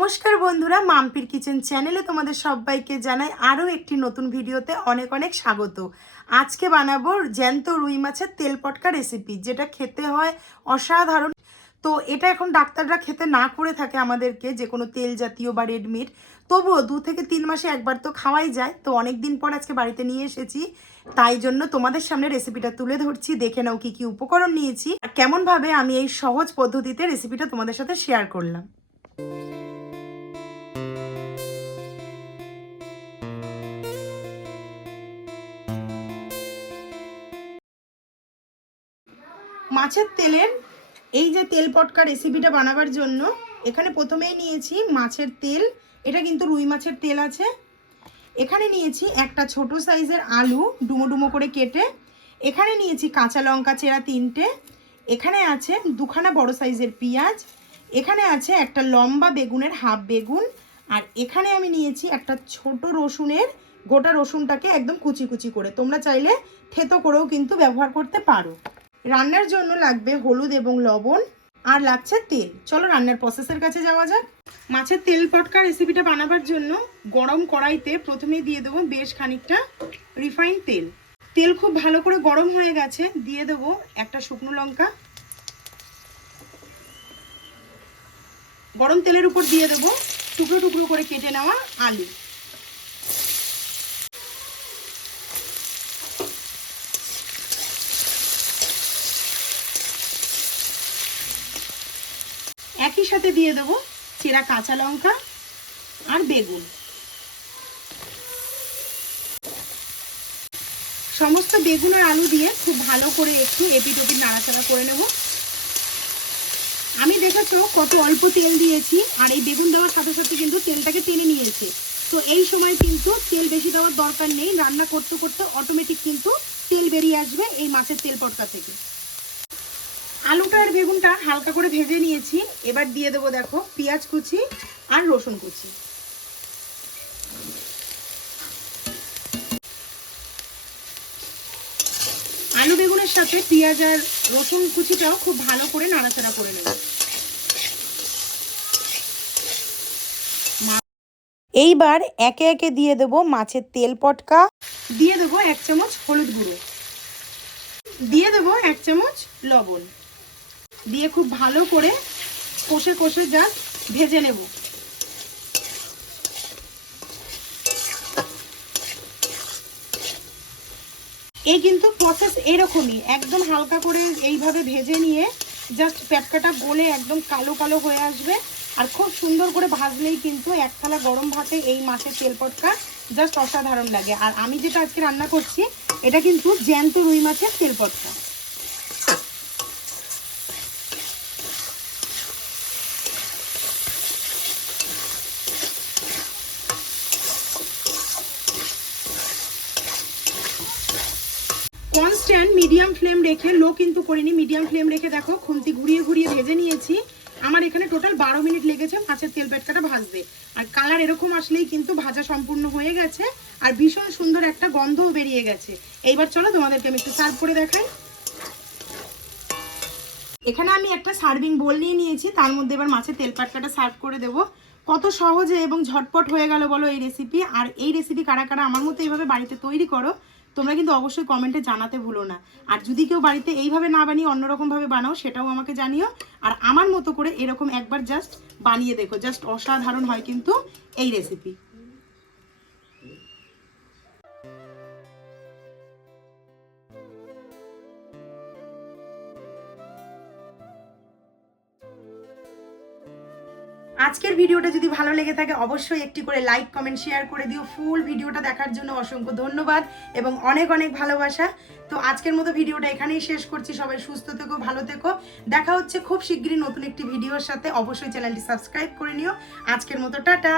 নমস্কার বন্ধুরা, মাম্পির কিচেন চ্যানেলে তোমাদের সবাইকে জানাই আরও একটি নতুন ভিডিওতে অনেক অনেক স্বাগত। আজকে বানাবো জ্যান্ত রুই মাছের তেল পটকা রেসিপি যেটা খেতে হয় অসাধারণ। তো এটা এখন ডাক্তাররা খেতে না করে থাকে আমাদেরকে, যে কোনো তেল জাতীয় বা রেডমিট তবুও দু থেকে তিন মাসে একবার তো খাওয়াই যায়। তো অনেক দিন পর আজকে বাড়িতে নিয়ে এসেছি। তাই জন্য তোমাদের সামনে রেসিপিটা তুলে ধরছি, দেখে নাও কি কি উপকরণ নিয়েছি। আর কেমনভাবে আমি এই সহজ পদ্ধতিতে রেসিপিটা তোমাদের সাথে শেয়ার করলাম। মাছের তেলের এই যে তেল পটকা রেসিপিটা বানাবার জন্য এখানে প্রথমেই নিয়েছি মাছের তেল। এটা কিন্তু রুই মাছের তেল আছে। এখানে নিয়েছি একটা ছোট সাইজের আলু ডুমো ডুমো করে কেটে। এখানে নিয়েছি কাঁচা লঙ্কা চেরা তিনটে। এখানে আছে দুখানা বড় সাইজের পেঁয়াজ। এখানে আছে একটা লম্বা বেগুনের হাফ বেগুন। আর এখানে আমি নিয়েছি একটা ছোট রসুনের, গোটা রসুনটাকে একদম কুচি কুচি করে। তোমরা চাইলে থেতো করেও কিন্তু ব্যবহার করতে পারো। রান্নার জন্য লাগবে হলুদ এবং লবণ আর লাগছে তেল। চলো রান্নার প্রসেসের কাছে যাওয়া যাক। মাছের তেল পটকা রেসিপিটা বানাবার জন্য গরম কড়াইতে প্রথমে দিয়ে দেবো বেশ খানিকটা রিফাইন তেল। তেল খুব ভালো করে গরম হয়ে গেছে, দিয়ে দেবো একটা শুকনো লঙ্কা। গরম তেলের উপর দিয়ে দেবো টুকরো টুকরো করে কেটে নেওয়া আলু। একই সাথে দিয়ে দেবো চেরা কাঁচা লঙ্কা আর বেগুন। সমস্ত বেগুন আর আলু দিয়ে খুব ভালো করে একটু এপিট ওপিট নাড়াচাড়া করে নেব। আমি দেখেছ কত অল্প তেল দিয়েছি, আর এই বেগুন দেওয়ার সাথে সাথে কিন্তু তেলটাকে টেনে নিয়েছে। তো এই সময় কিন্তু তেল বেশি দেওয়ার দরকার নেই, রান্না করতে করতে অটোমেটিক কিন্তু তেল বেরিয়ে আসবে এই মাছের তেল পটকা থেকে। আলুটা আর বেগুনটা হালকা করে ভেজে নিয়েছি। এবার দিয়ে দেবো দেখো পেঁয়াজ কুচি আর রসুন কুচি। আলু বেগুনের সাথে পেঁয়াজ আর রসুন কুচিটাও খুব ভালো করে নাড়াচাড়া করে নেব। এইবার একে একে দিয়ে দেবো মাছের তেল পটকা। দিয়ে দেবো এক চামচ হলুদ গুঁড়ো। দিয়ে দেবো এক চামচ লবণ। দিয়ে খুব ভালো করে কষে কষে জাস্ট ভেজে নেব। এই কিন্তু প্রসেস এরকমই, একদম হালকা করে এইভাবে ভেজে নিয়ে জাস্ট প্যাটকাটা গলে একদম কালো কালো হয়ে আসবে। আর খুব সুন্দর করে ভাজলেই কিন্তু এক থালা গরম ভাতে এই মাছের তেল পটকা জাস্ট অসাধারণ লাগে। আর আমি যেটা আজকে রান্না করছি, এটা কিন্তু জ্যান্ত রুই মাছের তেল পটকা। কনস্ট্যান্ট মিডিয়াম ফ্লেম রেখে লো কিন্তু করিনি মিডিয়াম ফ্লেম রেখে দেখো, খুন্তি ঘুরিয়ে ঘুরিয়ে ভেজে নিয়েছি। আমার এখানে টোটাল বারো মিনিট লেগেছে মাছের তেল পেটকাটা ভাজতে। আর কালার এরকম আসলেই কিন্তু ভাজা সম্পূর্ণ হয়ে গেছে, আর ভীষণ সুন্দর একটা গন্ধও বেরিয়ে গেছে। এইবার চলো তোমাদেরকে আমি একটু সার্ভ করে দেখাই। এখানে আমি একটা সার্ভিং বোল নিয়ে নিয়েছি, তার মধ্যে এবার মাছের তেল পাটকাটা সার্ভ করে দেব। কত সহজে এবং ঝটপট হয়ে গেল বলো এই রেসিপি আর এই রেসিপি কারা কারা আমার মতো এইভাবে বাড়িতে তৈরি করো তোমরা কিন্তু অবশ্যই কমেন্টে জানাতে ভুলো না। আর যদি কেউ বাড়িতে এইভাবে না বানিয়ে অন্যরকমভাবে বানাও, সেটাও আমাকে জানিও। আর আমার মতো করে এরকম একবার জাস্ট বানিয়ে দেখো। জাস্ট অসাধারণ হয় কিন্তু এই রেসিপি আজকের ভিডিওটা যদি ভালো লেগে থাকে, অবশ্যই একটি করে লাইক, কমেন্ট, শেয়ার করে দিও। ফুল ভিডিওটা দেখার জন্য অসংখ্য ধন্যবাদ এবং অনেক অনেক ভালোবাসা। তো আজকের মতো ভিডিওটা এখানেই শেষ করছি। সবাই সুস্থ থেকো, ভালো থেকো। দেখা হচ্ছে খুব শীঘ্রই নতুন একটি ভিডিওর সাথে। অবশ্যই চ্যানেলটি সাবস্ক্রাইব করে নিও। আজকের মতো টাটা।